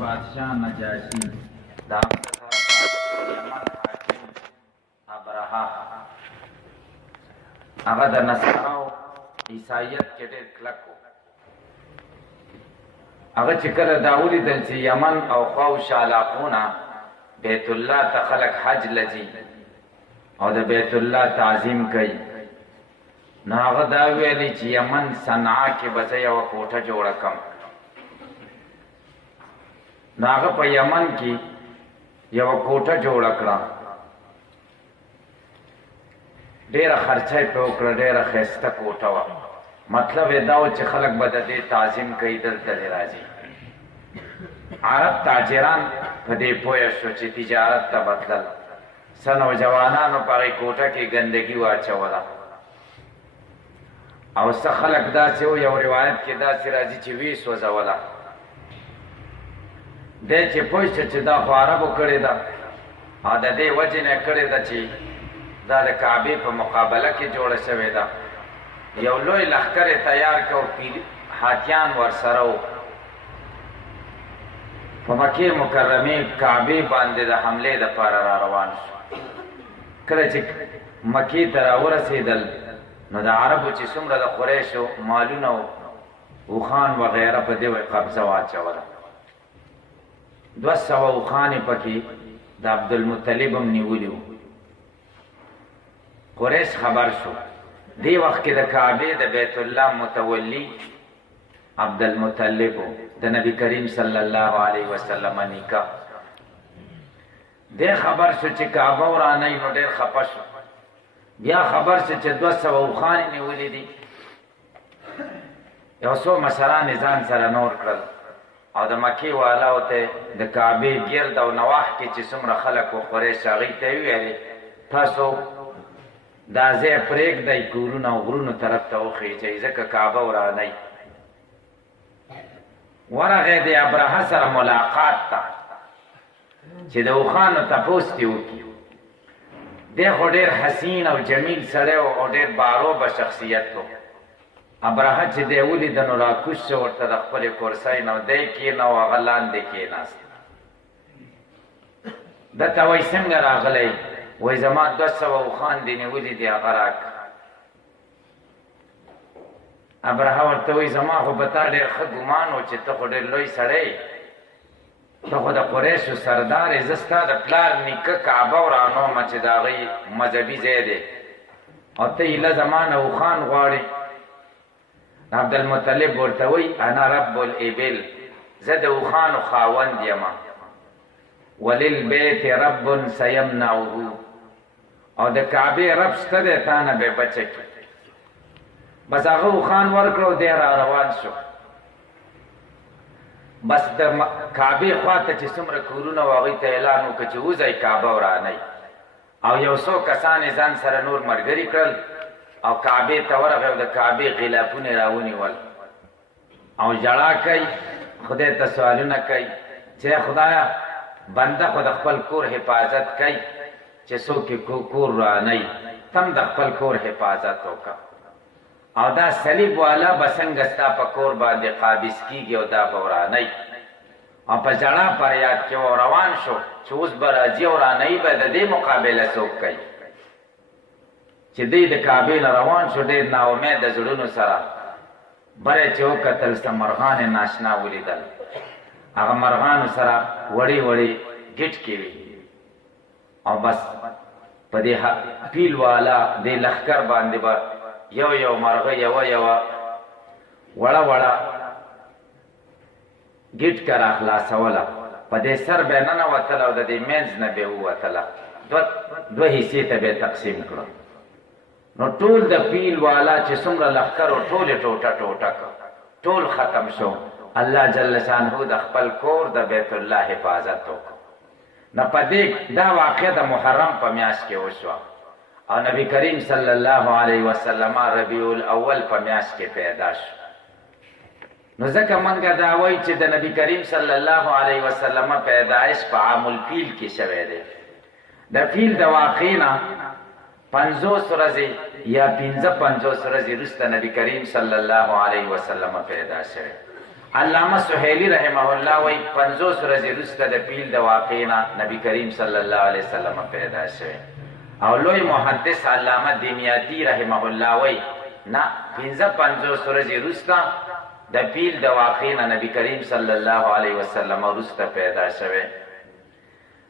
بادشاہ نجاشی دا یمن حاکم ابرهه هغه د نصارو عیسایت کې ډېر کلک و. هغه چې کله دا ولیدل چې یمن او خواوشا علاقونه بیت الله ته خلک حج لځي او د بیت الله تعظیم کوي، نو هغه دا ویلي چې یمن صنعا کې به زه یوه کوټه جوړه کړم. نو هغه په یمن کې یوه کوټه جوړه کړه، ډېره خرچه یې پرې وکړه، ډېره ښایسته کوټه وه. مطلب یې دا و چې خلک به د دې تعظیم کوي، دلته دې راځي. عرب تاجران په دې پوه شو چې تجارت ته بدلل، څه نوجوانانو په هغې کوټه کې ګندګي واچوله او څه خلک داسې و، یو روایت کې داسې راځي چې ویې سوځوله. دی چې پوه شو چې دا خو عربو کړې ده او د دې وجې نه کړې ده چې دا د کعبې په مقابله کې جوړه شوې ده، یو لوی لښکر یې تیار کړ، حاتیان ورسره و. په مکې مکرمې کعبې باندې د حملې دپاره را روان شو. کله چې مکې ته راورسېدل نو د عربو چې څومره د قریشو مالونه و اوښان وغیره په دې قبضه واچوله. 200 اوښان یې پکې د عبدالمطلب هم نیولي وو. قریش خبر شو. دې وخت کې د کعبې د بیت الله متولی عبدالمطلب د نبی کریم صلی الله علیه وسلم نیکه. دې خبر شو چې کعبه ورانوي، نو ډېر خفه شو. بیا خبر شو چې 200 اوښان یې نیولي دي. یو څو مشران یې ځان سره نور کړل او د مکې والاو ته د کعبې ګرد او نواح کې چې څومره خلک و قریش هغوی ته یې ویلې تاسو دا ځای پرېږدئ، کورونه او غرونو طرف ته وخیژئ، ځکه کعبه ورانئ. ورغی د ابرهه سره ملاقات ته چې د اوښانو تپوس دې وکړي. دی خو ډېر حسین او جمیل سړی و او ډېر باروبه شخصیت و. ابرهه چې دی ولیده نو راکوز شو ورته د خپلې کرسۍ نه، دی کېنه او هغه لاندې کېناست. ده ته وایي څنګه راغلی؟ وایي زما 200 اوښان دې نیولي دي، هغه راکړه. ابرهه ورته وایي زما خو په تا ډېر ښه ګمان و چې ته خو ډېر لوی سړی، ته خو د قریشو سردار یې، زه ستا د پلار نیکه کعبه ورانومه چې د هغوی مذهبي ځای دی او ته ایله زما نه اوښان غواړې. عبدالمطلب ورته وایي انا رب الابل، زه د اوښانو خاوند یمه، وللبیت رب سیمنعه، او د کعبې رب شته دی، تا نه به بچه کړي. بس هغه اوښان ورکړه او دی را روان شو. بس د کعبې خوا ته چې څومره کورونه و هغوی ته اعلان وکړه چې وځئ کعبه ورانئ، او یو څو کسان یې ځان سره نور ملګري کړل او کعبې ته ورغی او د کعبې غلافونه یې راونیول او ژړا کوي، خدای ته سوالونه کوي چې خدایه بنده خو د خپل کور حفاظت کوي چې څوک یې کور رانئ، تم د خپل کور حفاظت وکړه، او دا صلیب والا به څنګه ستا په کور باندې قابض کېږي او دا به ورانئ. او په ژړا فریاد کې روان شو چې اوس به راځي او رانئ به، د دې مقابله څوک کوي. چې دی د کعبې نه روان شو ډېر ناامید د زړونو سره، بره چې وکتل څه مرغان یې ناشنا ولیدل. هغه مرغانو سره وړې وړې ګټکې وي او بس په دې پیل والا دې لښکر باندې به یو یو مرغه یوه یوه وړه وړه ګټکه را خلاصوله، په دې سر به یې ننوتله او د دې منځ نه به یې ووتله، دوه حصې ته به یې تقسیم کړه. نو ټول د پیل والا چې څومره لښکر و ټول یې ټوټه ټوټه کړ، ټول ختم شو. الله جل شانه د خپل کور د بیت الله حفاظت وکړ. نو په دې دا واقع د محرم په میاشت کې وشوه او نبی کریم صلی الله علیه وسلم ربیع الاول په میاشت کې پیدا شو. نو ځکه موږ دا وایو چې د نبی کریم صلی الله علیه وسلم پیدایش په عام الفیل کې شوی دی. د فیل د واقع نه 50 ورځې یا 55 ورځې وروسته نبی کریم صلی الله علیه وسلم پیدا شوی. علامه سهیلی رحمه الله وی 50 ورځې وروسته د پیل د واقعې نه نبی کریم صلی الله علیه وسلم پیدا شوی. او لوی محدث علامه دمیاطی رحمه الله وی نه 50 ورځې وروسته د پیل د واقعې نه نبی کریم صلی الله علیه وسلم وروسته پیدا شوی.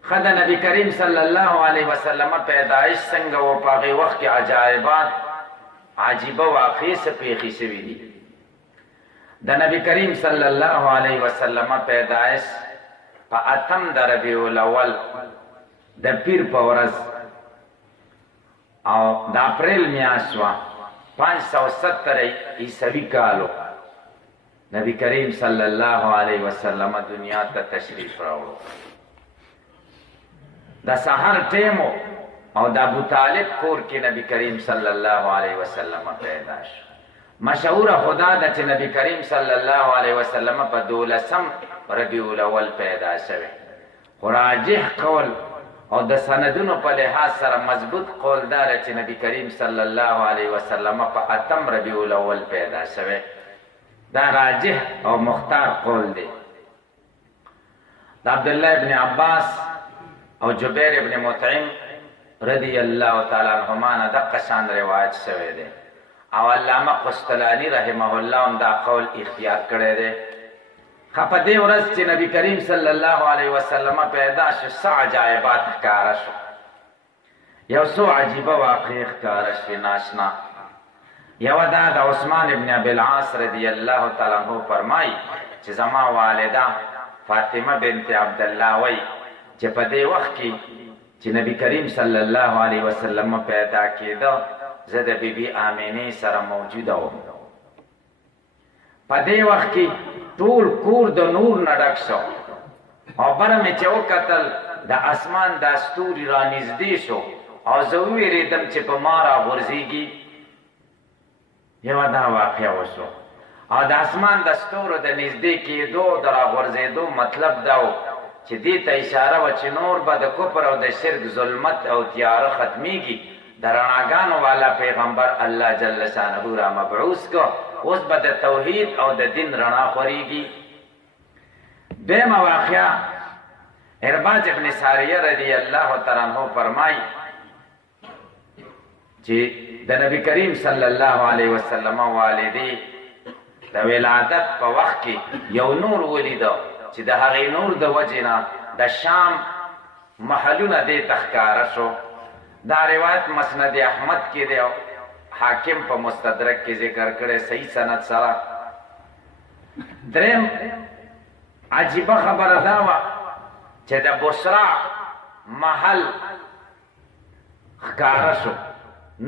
خد نبی کریم صلی الله علیه وسلم پیدایش څنګه و په هغې وخت کې عجایبات عجیبه واقعې څه پیښې شوي دي. د نبی کریم صلی الله علیه وسلم پیدایش په 8 د ربیع الاول د پیر په ورځ او د اپریل میاشت وه 570 عیسوي کالو نبی کریم صلی الله علیه وسلم دنیا ته تشریف راوړو. د سحر ټیمو او د ابو طالب کور کې نبی کریم صلی الله علیه وسلم پیدا شو. مشهور خدا ده چې نبی کریم صلی الله علیه وسلم په 12 ربیع الاول پیدا شوی. خو راجح قول او د سندونو په لحاظ سره مضبوط قول داره چې نبی کریم صلی الله علیه وسلم په 8 ربیع الاول پیدا شوی. دا راجح او مختار قول دی. د عبدالله ابن عباس او جبیر ابن مطعم رضی الله تعالی عنهما نه دغه شان روایت شوی دی. او علامه قسطلانی رحمه الله هم دا قول اختیار کړی دی. په دې ورځ چې نبی کریم صلی الله علیه وسلم پیدا شو څه عجایبات ښکاره شو. یو څو عجیبه واقعې ښکاره شوې ناشنا. یوه دا د عثمان ابن ابي العاص رضی الله تعالی عنه فرمایي چې زما والده فاطمه بنت عبدالله وی چې په دې وخت کې چې نبی کریم صلی الله علیه وسلم پیدا کېده زه د بیبي آمینې سره موجوده وم. په دې وخت کې ټول کور د نور نه ډک شو او بره مې چې وکتل د اسمان دا ستوري را نږدې شو او زه ووېرېدم چې په ما راغورځېږي. یوه دا واقعه وشو او د اسمان د ستورو د نږدې کېدو د راغورځېدو مطلب دا و چې دې ته اشاره وه چې نور به د کفر او د شرک ظلمت او تیاره ختمیږي. د رڼاګانو والا پیغمبر الله جل شانه را مبعوث کو. اوس به د توحید او د دین رڼا خورېږي. دویمه واقعه ارباز ابن ساریه رضی الله تعالی عنه فرمایي چې د نبی کریم صلی الله علیه وسلم والدې د ولادت په وخت کې یو نور ولیده چې د هغې نور د وجې نه د شام محلونه دې ته ښکاره شو. دا روایت مسند احمد کې دی او حاکم په مستدرک کې ذکر کړی صحیح سند سره. دریم عجیبه خبره دا وه چې د بصرا محل ښکاره شو.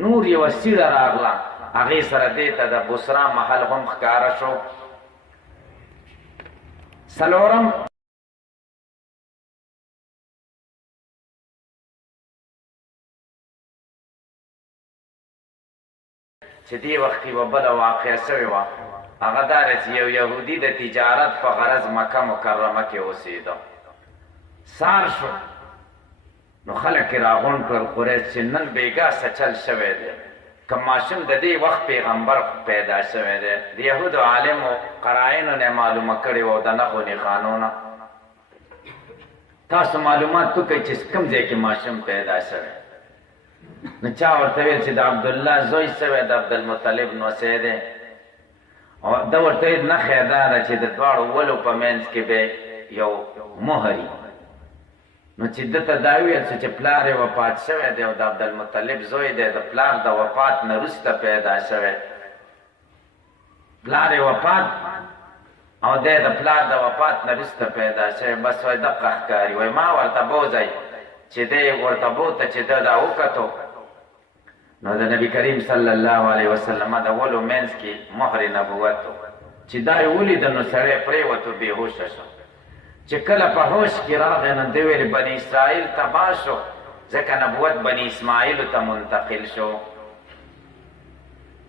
نور یوه سیړه راغله هغې سره دې ته د بصرا محل هم ښکاره شو. څلورم چې دې وخت یوه بله واقعه سوې وه هغه دا ده چې یو یهودي د تجارت په غرض مکه مکرمه کې اوسېده. سار شو نو خلک یې راغونډ کړل قریش چې نن بېګا څه چل شوی دی. که ماشوم د دې وخت پیغمبر پیدا شوی دی. د یهودو عالمو قراینو نه معلومه کړې وه او د نښو نښانو نه. تاسو معلومات وکړئ چې کوم ځای کې ماشوم پیدا شوی. نو چا ورته ویل چې د عبدالله زوی شوی د عبدالمطلب نوسی دی. او ده ورته ویل نښه دا ده چې د دواړو ولو په منځ کې به یو مهر. نو چې ده ته دا ویل چې پلار یې وفات شوی دی او د عبدالمطلب زوی دی د پلار د وفات نه وروسته پیدا شوی. پلار یې وفات او دی د پلار د وفات نه وروسته پیدا شوی. بس وایي دقه ښکاري. وایي ما ورته بوځئ چې دی ورته بوته چې ده دا وکتو نو د نبی کریم صلی الله علیه وسلم د ولو منځ کې مهر نبوت و چې دا یې ولیده نو سړی پرېوتو بېهوشه شو. چې کله په هوش کې راغی نو دوی ویل بني اسرائیل تباه شو ځکه نبوت بني اسماعیلو ته منتقل شو.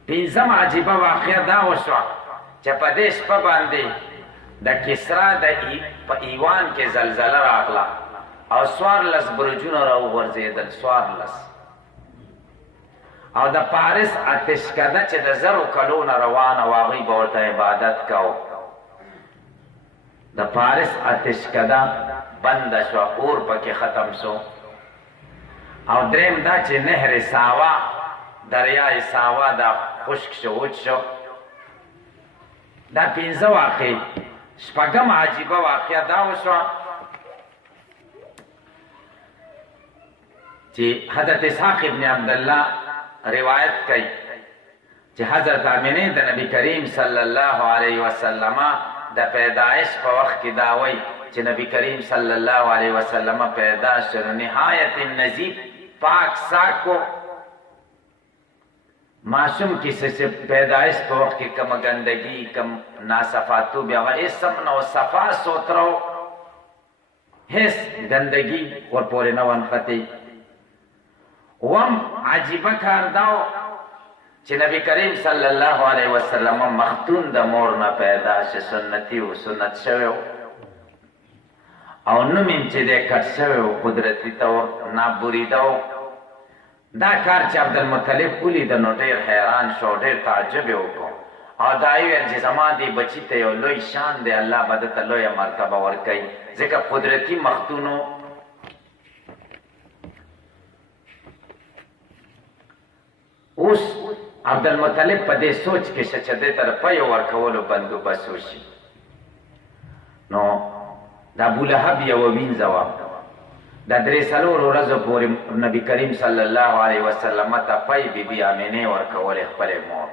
پنځم عجیبه واقعه دا وشوه چې په دې شپه باندې د کسرا په ایوان کې زلزله راغله او 14 برجونه راوغورځېدل. 14 او د پاریس آتشکده چې د 1000 کلونه روانه وه هغوی به ورته عبادت کو. د فارس آتشکده بند شو، اور پکې ختم شو. او دریم دا چې نهر ساوا، دریای ساوا دا خشک شو، وچ شو. دا 15 واقع. شپږم عجیبه واقعه دا وشوه چې حضرت اسحاق ابن عبدالله روایت کوي چې حضرت آمینه د نبی کریم صلی الله علیه وسلم د پیدایش په وخت کې دا وایي چې نبی کریم صلی الله علیه وسلم پیدا شو نهایت نظیف، پاک ساکو. معصوم کی سے پیدائش په وخت کې کم گندگی، کم ناصفاتو، بیا اسم نو صفا سوترو، هیڅ گندگی ور پورې نه ونختی. وم عجیبه کار داو چې نبی کریم صلی الله علیه وسلم مختون د مور نه پیدا شه، سنتی او سنت شوی او نوم یې چې د کټ شوی او قدرتی تو نابوریدو. دا کار چې عبدالمطلب ولید نو ډېر حیران شو، ډېر تعجب یې وکړو او دا یې ویل چې زما دې بچي ته یو لوی شان دی، الله به دته لویه مرتبه ورکوي ځکه قدرتي مختونو. اوس عبدالمطلب په دې سوچ کې شه چې دې ته د پیو ورکولو بندوبست وشي. نو د ابولهب یوه وینځه وه، د 3 ورځو پورې نبی کریم صلی الله علیه وسلم ته پی بیبي آمینې ورکولې خپلې مور،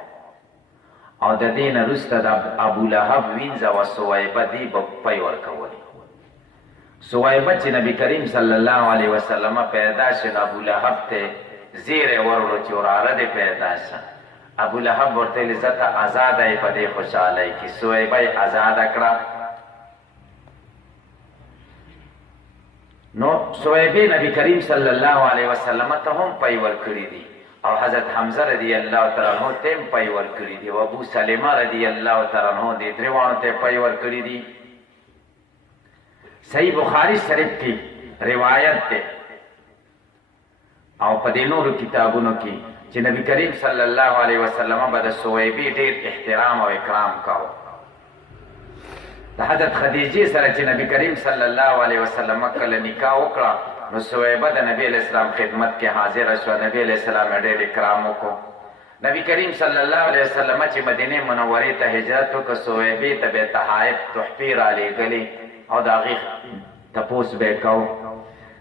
او د دې نه وروسته د ابولهب وینځه وه سویبه، دې به پی ورکولې. سویبه چې نبی کریم صلی الله علیه وسلم پیدا شو، نو ابولهب ته زیری ورولو چې وراره دې پیدا شه. ابولهب ورته ویل زه ته ازاده یې په دې خوشحالۍ کې. سویبه یې ازاده کړه. نو سویبه نبی کریم صلی الله علیه وسلم ته هم پی ورکړي دي، او حضرت حمزه رضی الله تعالی عنہ ته هم پی ورکړي دي، او ابو سلمه رضی الله تعالی عنہ دې دروانو ته پی ورکړي دي. صحیح بخاری شریف کې روایت ده او په دې نورو کتابونو کې چې نبی کریم صلی الله علیه وسلم به د سویبه ډېر احترام او اکرام کاوه. د حضرت خدیجه سره چې نبی کریم صلی الله علیه وسلم کله نکاح وکړه، نو سویبه د نبی علیہ السلام خدمت کې حاضر شوه. نبی علیہ السلام ډېر اکرام وکړو. نبی کریم صلی الله علیه وسلم چې مدینه منورې ته هجرت وکړ، سویبې ته به تحائف تحفې رالیږلې او د هغې تپوس به یې کو.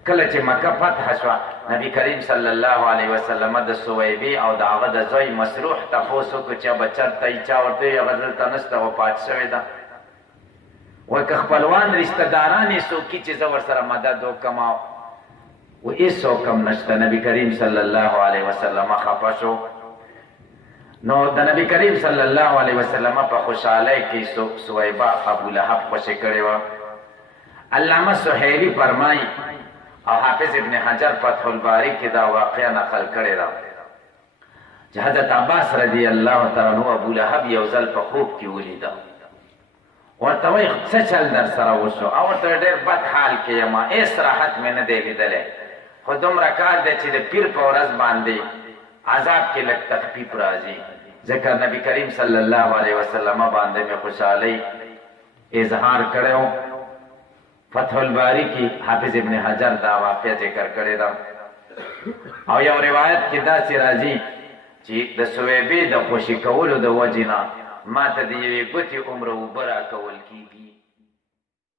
کله چې مکه فتح شوه، نبی کریم صلی الله علیه وسلم د سویبې او د هغه د زوی مسروح تپوس وکړو چې به چېرته یې، چا ورته ویل هغه دلته نشته، وفات شوې ده. و که خپلوان رشتہ داران یې څوک چې زه ورسره مدد وکړم، و هېڅوک هم نشته. نبی کریم صلی الله علیه وسلم خفه شو. نو د نبی کریم صلی الله علیه وسلم په خوشحالۍ کې سویبه ابولهب خوشې کړې وه. علامه سحیلی فرمایي او حافظ ابن حجر فتح الباری کې دا واقعه نقل کړې ده چې حضرت عباس رضی الله تعالی عنہ ابولهب یو ځل په خوب کې ولیده. ورته وایي څه چل در سره وشو؟ او ورته ډېر بد حال کې یم، هېڅ راحت مې نه دی لیدلی، خو دومره کار دی چې د پیر په ورځ باندې عذاب کې لږ تخفیف راځي، ځکه نبی کریم صلی الله علیه وسلم باندې مې خوشحالۍ اظهار کړی. فتح الباری کې حافظ ابن حجر دا واقعه ذکر کړی ده. او یو روایت کې داسې راځي چې د سویبې د خوشي کولو د وجې نه ما ته د یوې ګوتې عمره اوبه راکول کېږي.